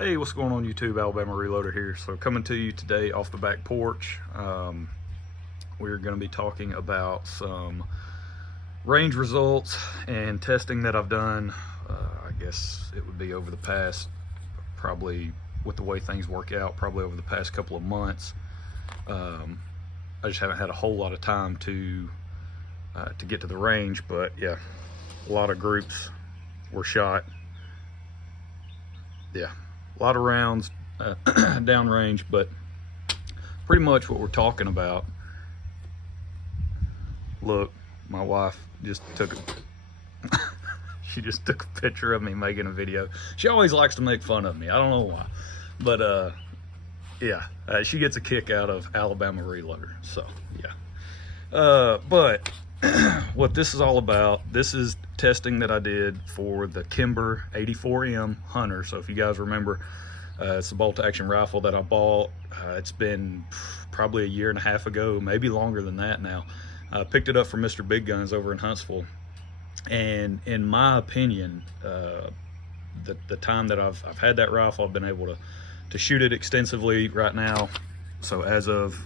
Hey, what's going on YouTube? Alabama Reloader here. So coming to you today off the back porch. We're going to be talking about some range results and testing that I've done. I guess it would be over the past, probably with the way things work out, probably over the past couple of months. I just haven't had a whole lot of time to get to the range, but yeah, a lot of groups were shot. Yeah, a lot of rounds downrange, but pretty much what we're talking about. Look, my wife just took she just took a picture of me making a video. She always likes to make fun of me. I don't know why, but yeah, she gets a kick out of Alabama Reloader. So yeah, but what this is all about, this is testing that I did for the Kimber 84M Hunter. So if you guys remember, it's a bolt action rifle that I bought. It's been probably a year and a half ago, maybe longer than that now. I picked it up from Mr. Big Guns over in Huntsville, and in my opinion, the time that I've had that rifle, I've been able to shoot it extensively right now. So as of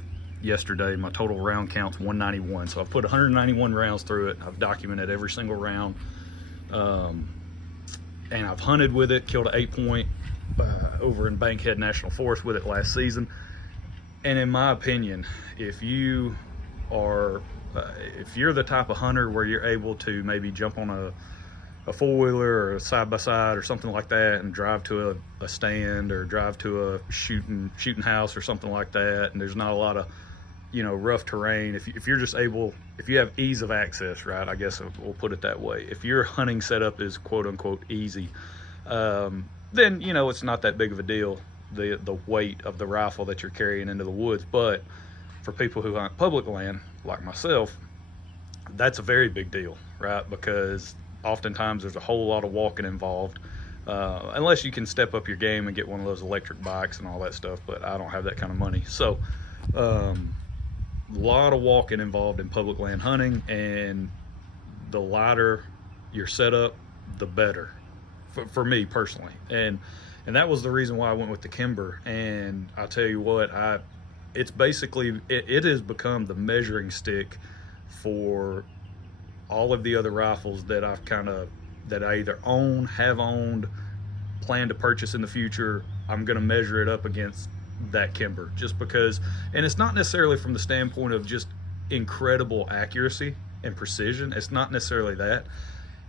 yesterday, my total round count's 191. So I've put 191 rounds through it. I've documented every single round, and I've hunted with it, killed an 8-point over in Bankhead National Forest with it last season. And in my opinion, if you're the type of hunter where you're able to maybe jump on a four-wheeler or a side-by-side or something like that and drive to a stand or drive to a shooting house or something like that, and there's not a lot of rough terrain, if you're just able, if you have ease of access, right, I guess we'll put it that way, if your hunting setup is quote-unquote easy, then it's not that big of a deal, the weight of the rifle that you're carrying into the woods. But for people who hunt public land like myself, that's a very big deal, right? Because oftentimes there's a whole lot of walking involved, unless you can step up your game and get one of those electric bikes and all that stuff, but I don't have that kind of money. So a lot of walking involved in public land hunting, and the lighter your setup, the better for me personally. And that was the reason why I went with the Kimber. And I tell you what, it's basically, it has become the measuring stick for all of the other rifles that that I either own, have owned, plan to purchase in the future. I'm going to measure it up against that Kimber, just because, and it's not necessarily from the standpoint of just incredible accuracy and precision. It's not necessarily that.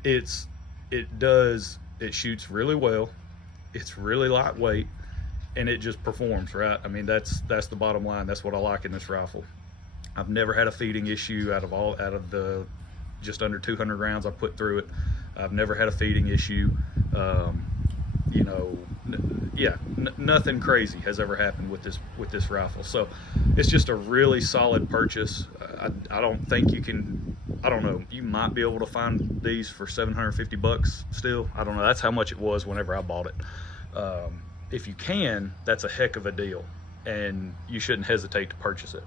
It shoots really well. It's really lightweight, and it just performs, right? I mean, that's the bottom line. That's what I like in this rifle. I've never had a feeding issue out of the just under 200 rounds I put through it. I've never had a feeding issue. Nothing crazy has ever happened with this rifle. So it's just a really solid purchase. I don't think you can, I don't know, you might be able to find these for 750 bucks still. I don't know. That's how much it was whenever I bought it. If you can, that's a heck of a deal, and you shouldn't hesitate to purchase it.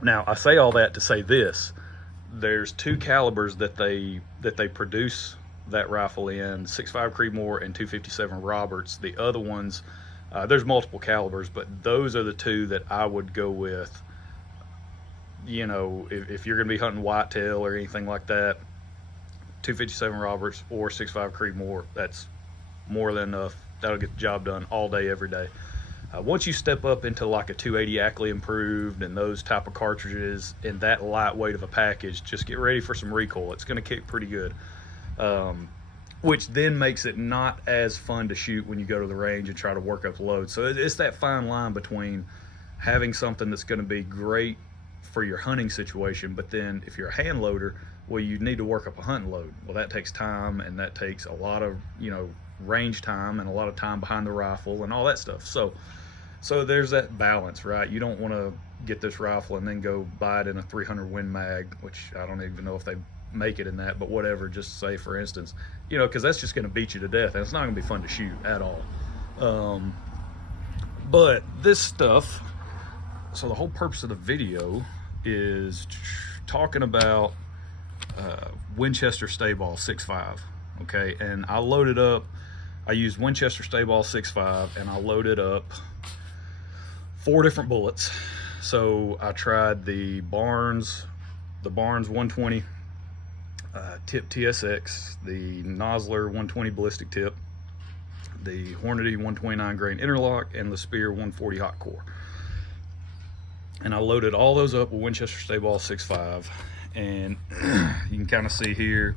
Now, I say all that to say this: there's two calibers that they produce that rifle in, 6.5 Creedmoor and 257 Roberts. The other ones, there's multiple calibers, but those are the two that I would go with. If you're gonna be hunting whitetail or anything like that, 257 Roberts or 6.5 Creedmoor, that's more than enough. That'll get the job done all day, every day. Once you step up into like a 280 Ackley improved and those type of cartridges in that lightweight of a package, just get ready for some recoil. It's gonna kick pretty good. Which then makes it not as fun to shoot when you go to the range and try to work up load. So it's that fine line between having something that's going to be great for your hunting situation, but then if you're a hand loader, well, you need to work up a hunting load. Well, that takes time, and that takes a lot of range time and a lot of time behind the rifle and all that stuff. So there's that balance, right? You don't want to get this rifle and then go buy it in a 300 Win Mag, which I don't even know if they make it in that, but whatever, just say for instance, because that's just going to beat you to death, and it's not going to be fun to shoot at all. But this stuff, so the whole purpose of the video is talking about Winchester Sta-Ball 6.5. Okay, and I loaded up I used Winchester Sta-Ball 6.5, and I loaded up 4 different bullets. So I tried the Barnes 120 tip TSX, the Nosler 120 ballistic tip, the Hornady 129 grain interlock, and the Speer 140 hot core. And I loaded all those up with Winchester Sta-Ball 6.5, and you can kind of see here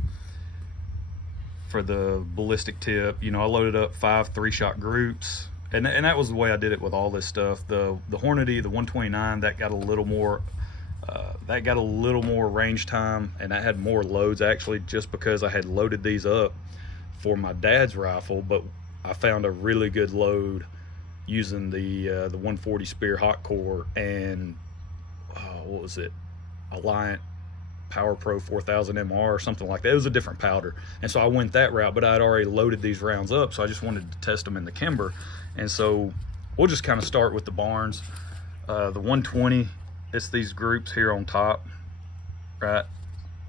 for the ballistic tip, you know, I loaded up 5 3-shot groups, and that was the way I did it with all this stuff. The Hornady, the 129, that got a little more range time, and I had more loads actually, just because I had loaded these up for my dad's rifle. But I found a really good load using the 140 Speer hot core and what was it, Alliant Power Pro 4000 MR or something like that. It was a different powder, and so I went that route, but I had already loaded these rounds up, so I just wanted to test them in the Kimber. And so we'll just kind of start with the Barnes. The 120, it's these groups here on top, right?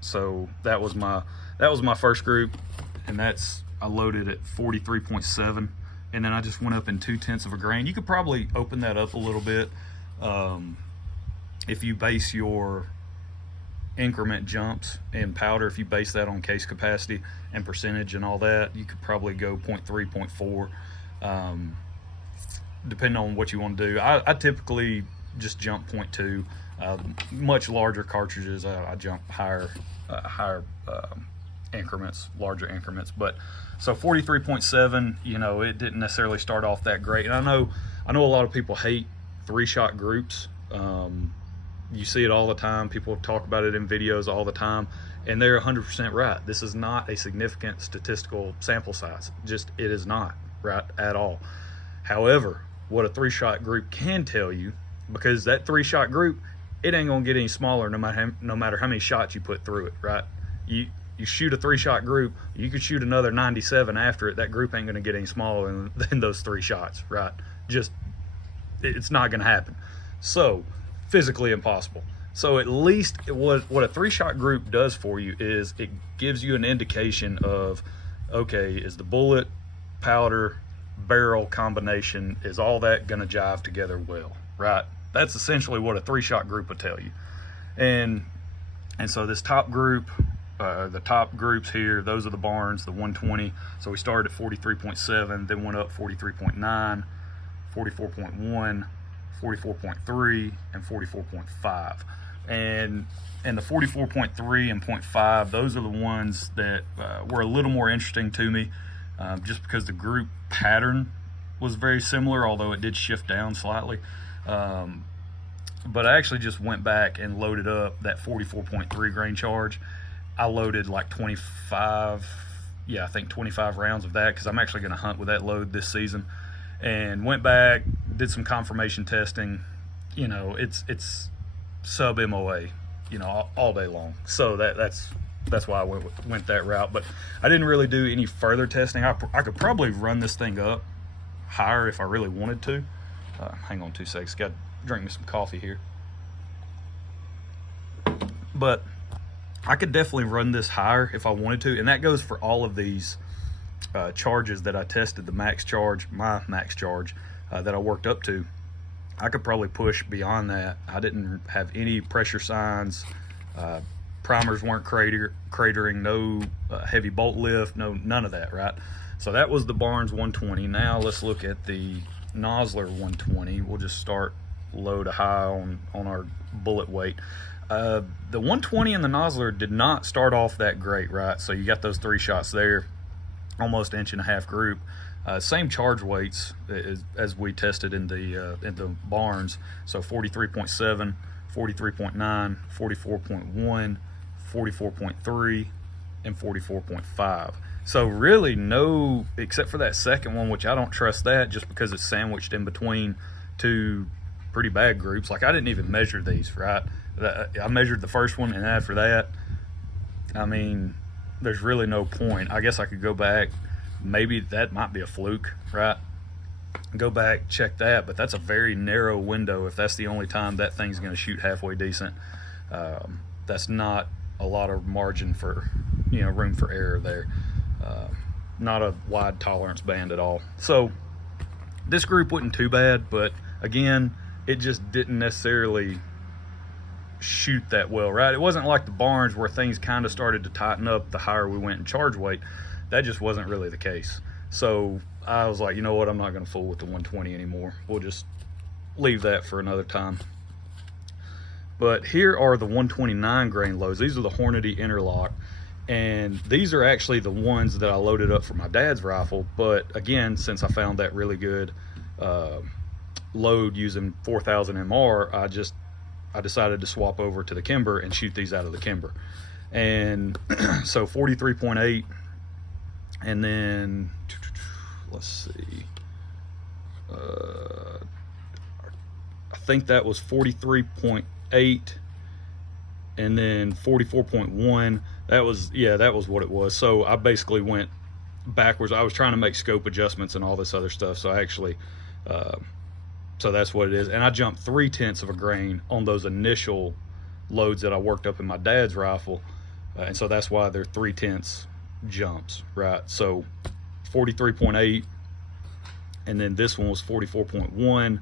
So that was my first group, and I loaded at 43.7, and then I just went up in 0.2 of a grain. You could probably open that up a little bit if you base your increment jumps in powder. If you base that on case capacity and percentage and all that, you could probably go 0.3, 0.4, depending on what you want to do. I typically just jump 0.2. Much larger cartridges, I jump higher increments, larger increments. But so 43.7, you know, it didn't necessarily start off that great. And I know a lot of people hate 3-shot groups. You see it all the time. People talk about it in videos all the time, and they're 100% right. This is not a significant statistical sample size. Just, it is not right at all. However, what a 3-shot group can tell you, because that 3-shot group, it ain't gonna get any smaller no matter how many shots you put through it, right? You shoot a 3-shot group, you could shoot another 97 after it. That group ain't gonna get any smaller than those 3 shots, right? Just, it's not gonna happen. So physically impossible. So at least what a 3-shot group does for you is it gives you an indication of, okay, is the bullet, powder, barrel combination, is all that gonna jive together well, right? That's essentially what a 3-shot group would tell you. And so this top group, the top groups here, those are the Barnes, the 120. So we started at 43.7, then went up 43.9, 44.1, 44.3, and 44.5. And the 44.3 and 0.5, those are the ones that were a little more interesting to me, just because the group pattern was very similar, although it did shift down slightly. But I actually just went back and loaded up that 44.3 grain charge. I loaded like 25, I think 25 rounds of that, because I'm actually going to hunt with that load this season. And went back, did some confirmation testing. You know, it's sub MOA, you know, all day long. So that's why I went that route. But I didn't really do any further testing. I could probably run this thing up higher if I really wanted to. Hang on 2 seconds. Got to drink me some coffee here. But I could definitely run this higher if I wanted to, and that goes for all of these charges that I tested. The max charge, my max charge that I worked up to, I could probably push beyond that. I didn't have any pressure signs. Primers weren't cratering, no heavy bolt lift, none of that, right? So that was the Barnes 120. Now let's look at the Nosler 120. We'll just start low to high on our bullet weight. The 120 and the Nosler did not start off that great, right? So you got those 3 shots there, almost 1.5 inch group. Same charge weights as we tested in the Barnes. So 43.7, 43.9, 44.1, 44.3, and 44.5. So really no, except for that second one, which I don't trust that just because it's sandwiched in between 2 pretty bad groups. Like, I didn't even measure these, right? I measured the first one, and after that, I mean, there's really no point. I guess I could go back. Maybe that might be a fluke, right? Go back, check that, but that's a very narrow window if that's the only time that thing's going to shoot halfway decent. That's not a lot of margin for, room for error there. not a wide tolerance band at all. So this group wasn't too bad, but again, it just didn't necessarily shoot that well, right? It wasn't like the barns where things kind of started to tighten up the higher we went in charge weight. That just wasn't really the case. So I was like, you know what, I'm not going to fool with the 120 anymore. We'll just leave that for another time. But here are the 129 grain loads. These are the Hornady interlock, and these are actually the ones that I loaded up for my dad's rifle. But again, since I found that really good load using 4000 MR, I decided to swap over to the Kimber and shoot these out of the Kimber. And so 43.8, and then let's see, I think that was 43.8, and then 44.1. That was what it was. So I basically went backwards. I was trying to make scope adjustments and all this other stuff, so I actually so that's what it is. And I jumped 0.3 of a grain on those initial loads that I worked up in my dad's rifle, and so that's why they're 0.3 jumps, right? So 43.8, and then this one was 44.1,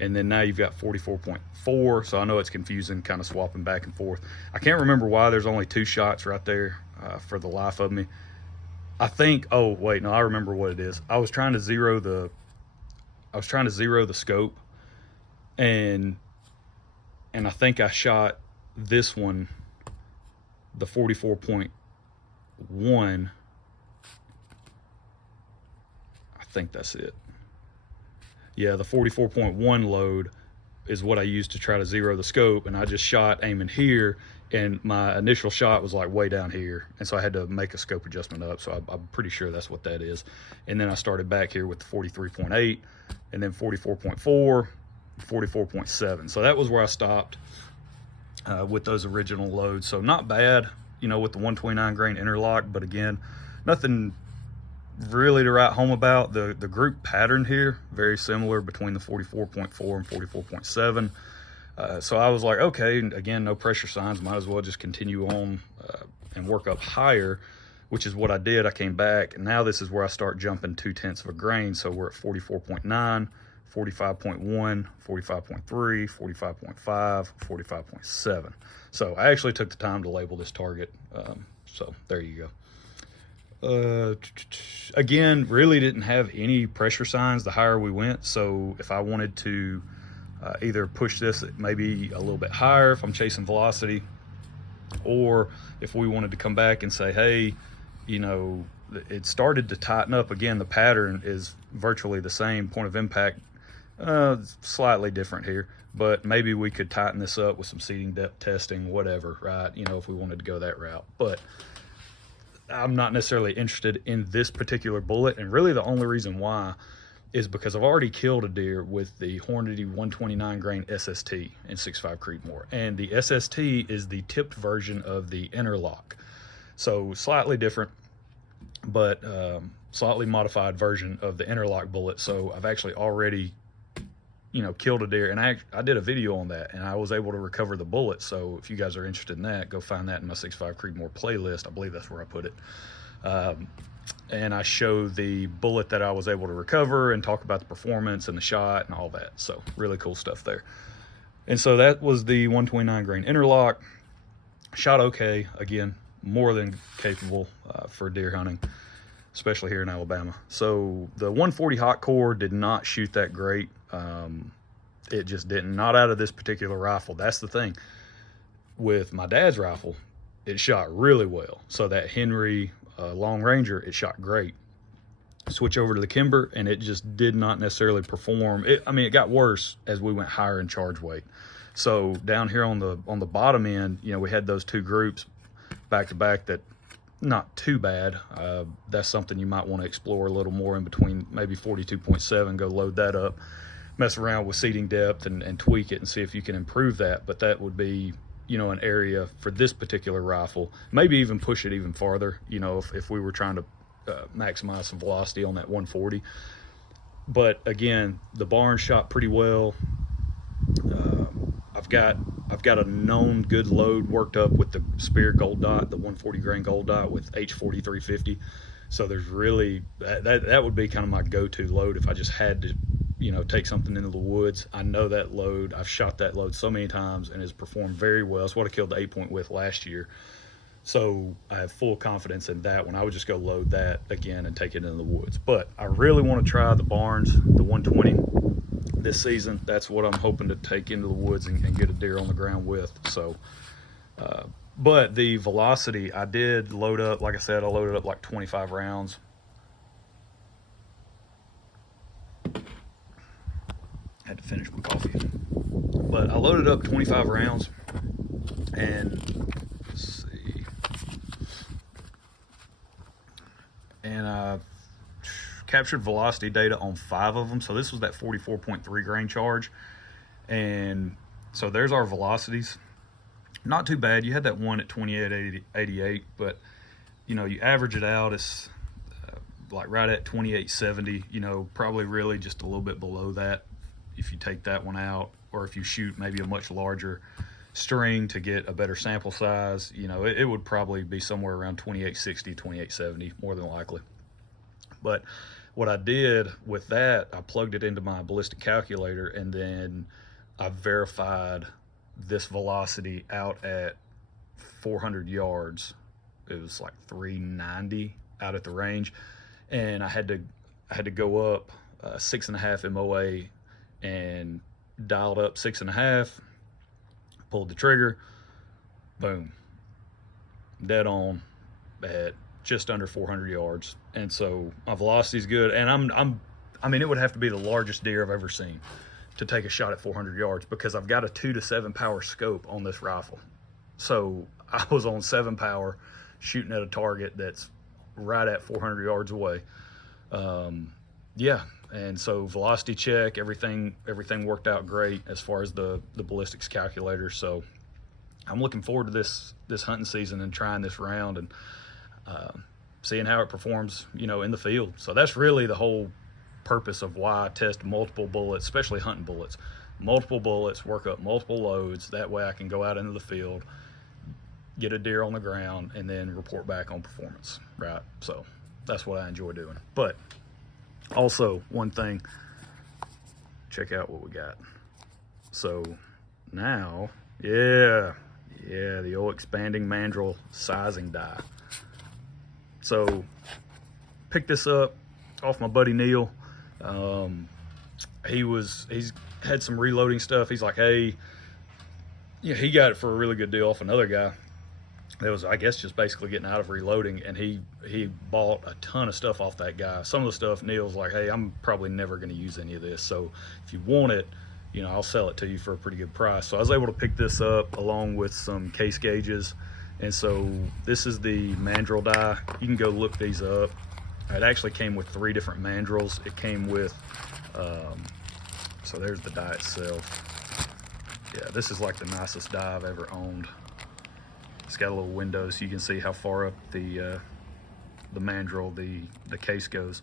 and then now you've got 44.4. So I know it's confusing, kind of swapping back and forth. I can't remember why there's only 2 shots right there for the life of me. I think, oh wait, no, I remember what it is. I was trying to zero the scope, and I think I shot this one, the 44.1. I think that's it. Yeah, the 44.1 load is what I used to try to zero the scope, and I just shot aiming here, and my initial shot was like way down here, and so I had to make a scope adjustment up. So I'm pretty sure that's what that is. And then I started back here with the 43.8, and then 44.4, 44.7. So that was where I stopped with those original loads. So not bad, you know, with the 129 grain interlock, but again, nothing really to write home about. The group pattern here, very similar between the 44.4 and 44.7. So I was like, okay, again, no pressure signs, might as well just continue on and work up higher, which is what I did. I came back, and now this is where I start jumping 0.2 of a grain. So we're at 44.9, 45.1, 45.3, 45.5, 45.7. So I actually took the time to label this target. So there you go. Again, really didn't have any pressure signs the higher we went. So if I wanted to either push this maybe a little bit higher if I'm chasing velocity, or if we wanted to come back and say, hey, you know, it started to tighten up again. The pattern is virtually the same, point of impact slightly different here, but maybe we could tighten this up with some seating depth testing, whatever, right? You know, if we wanted to go that route. But I'm not necessarily interested in this particular bullet, and really the only reason why is because I've already killed a deer with the Hornady 129 grain SST in 6.5 Creedmoor, and the SST is the tipped version of the interlock, so slightly different, but slightly modified version of the interlock bullet. So I've actually already, you know, killed a deer, and I did a video on that, and I was able to recover the bullet. So if you guys are interested in that, go find that in my 6.5 Creedmoor playlist. I believe that's where I put it. And I show the bullet that I was able to recover and talk about the performance and the shot and all that. So really cool stuff there. And so that was the 129 grain interlock. Shot okay, again, more than capable for deer hunting, especially here in Alabama. So the 140 hot core did not shoot that great. It just didn't, not out of this particular rifle. That's the thing. With my dad's rifle, it shot really well. So that Henry Long Ranger, it shot great. Switch over to the Kimber, and it just did not necessarily perform. I mean, it got worse as we went higher in charge weight. So down here on the bottom end, you know, we had those two groups back to back that not too bad. That's something you might want to explore a little more in between, maybe 42.7, go load that up, mess around with seating depth and tweak it and see if you can improve that. But that would be, you know, an area for this particular rifle, maybe even push it even farther, you know, if we were trying to maximize some velocity on that 140. But again, the barn shot pretty well. I've got a known good load worked up with the Speer gold dot, the 140 grain gold dot with H4350. So there's really, that would be kind of my go-to load if I just had to, take something into the woods. I know that load, I've shot that load so many times and has performed very well. It's what I killed the 8-point with last year. So I have full confidence in that one. I would just go load that again and take it into the woods. But I really want to try the Barnes, the 120 this season. That's what I'm hoping to take into the woods and get a deer on the ground with. So, but the velocity, I did load up, like I said, I loaded up like 25 rounds. Had to finish my coffee. But I loaded up 25 rounds and let's see. And I captured velocity data on 5 of them. So this was that 44.3 grain charge. And so there's our velocities. Not too bad. You had that one at 28.88, but you average it out, it's like right at 28.70, probably really just a little bit below that if you take that one out, or if you shoot maybe a much larger string to get a better sample size, it would probably be somewhere around 28.60, 28.70 more than likely. But what I did with that, I plugged it into my ballistic calculator, and then I verified this velocity out at 400 yards. It was like 390 out at the range, and I had to go up 6.5 MOA and dialed up 6.5, pulled the trigger, boom, dead on at just under 400 yards. And so my velocity is good, and I mean, it would have to be the largest deer I've ever seen to take a shot at 400 yards, because I've got a 2 to 7 power scope on this rifle. So I was on 7 power shooting at a target that's right at 400 yards away. Yeah, and so velocity check, everything worked out great as far as the ballistics calculator. So I'm looking forward to this hunting season and trying this round and seeing how it performs, in the field. So that's really the whole purpose of why I test multiple bullets, especially hunting bullets. Multiple bullets, work up multiple loads. That way I can go out into the field, get a deer on the ground, and then report back on performance, right? So that's what I enjoy doing. But also, one thing, check out what we got. So now, yeah, the old expanding mandrel sizing die. So picked this up off my buddy Neil. He's had some reloading stuff. He's like, hey, he got it for a really good deal off another guy that was, I guess, just basically getting out of reloading, and he bought a ton of stuff off that guy. Some of the stuff Neil's like, hey, I'm probably never going to use any of this, so if you want it, I'll sell it to you for a pretty good price. So I was able to pick this up along with some case gauges. And so this is the mandrel die. You can go look these up. It actually came with 3 different mandrels. It came with, so there's the die itself. Yeah, this is like the nicest die I've ever owned. It's got a little window so you can see how far up the mandrel, the case goes.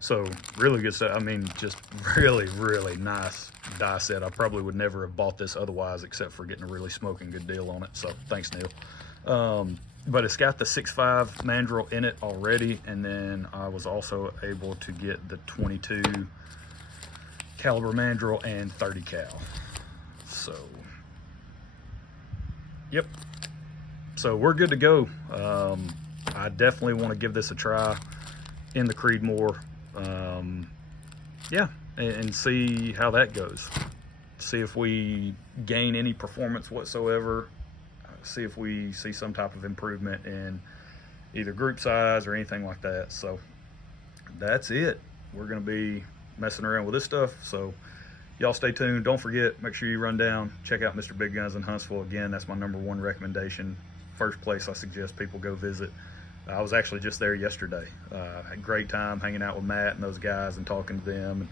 So really good stuff. I mean, just really, really nice die set. I probably would never have bought this otherwise, except for getting a really smoking good deal on it. So thanks, Neil. But it's got the 6.5 mandrel in it already, and then I was also able to get the 22 caliber mandrel and 30 cal. So yep, so we're good to go. I definitely want to give this a try in the Creedmoor, yeah, and see how that goes. See if we gain any performance whatsoever. See if we see some type of improvement in either group size or anything like that. So that's it. We're going to be messing around with this stuff. So y'all stay tuned. Don't forget, make sure you run down, check out Mr. Big Guns in Huntsville. Again, that's my #1 recommendation. First place I suggest people go visit. I was actually just there yesterday. Had a great time hanging out with Matt and those guys and talking to them, and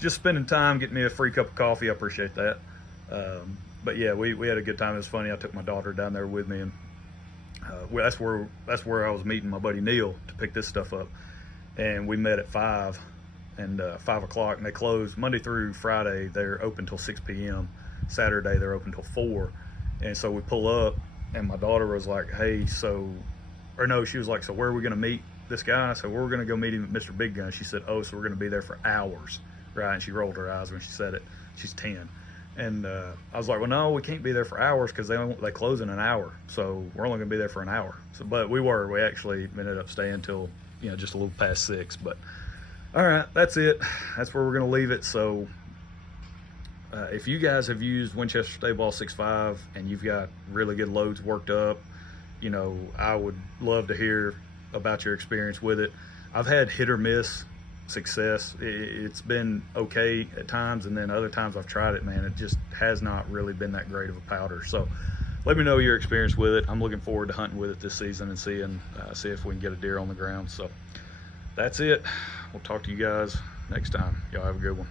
just spending time getting me a free cup of coffee. I appreciate that. But yeah, we had a good time. It was funny. I took my daughter down there with me, and that's where I was meeting my buddy Neil to pick this stuff up. And we met at 5 o'clock, and they close Monday through Friday. They're open till 6 p.m. Saturday they're open till 4. And so we pull up, and my daughter was like, hey, she was like, so where are we gonna meet this guy. I said, well, we're going to go meet him at Mr. Big Gun. She said, oh, so we're going to be there for hours, right? And she rolled her eyes when she said it. She's 10. And I was like, well, no, we can't be there for hours because they close in an hour. So we're only going to be there for an hour. So, but we actually ended up staying till, you know, just a little past 6. But all right, that's it. That's where we're going to leave it. So if you guys have used Winchester Sta-Ball 6.5 and you've got really good loads worked up, you know, I would love to hear about your experience with it. I've had hit or miss success. It's been okay at times, and then other times I've tried it, man, it just has not really been that great of a powder. So let me know your experience with it. I'm looking forward to hunting with it this season and see if we can get a deer on the ground. So that's it. We'll talk to you guys next time. Y'all have a good one.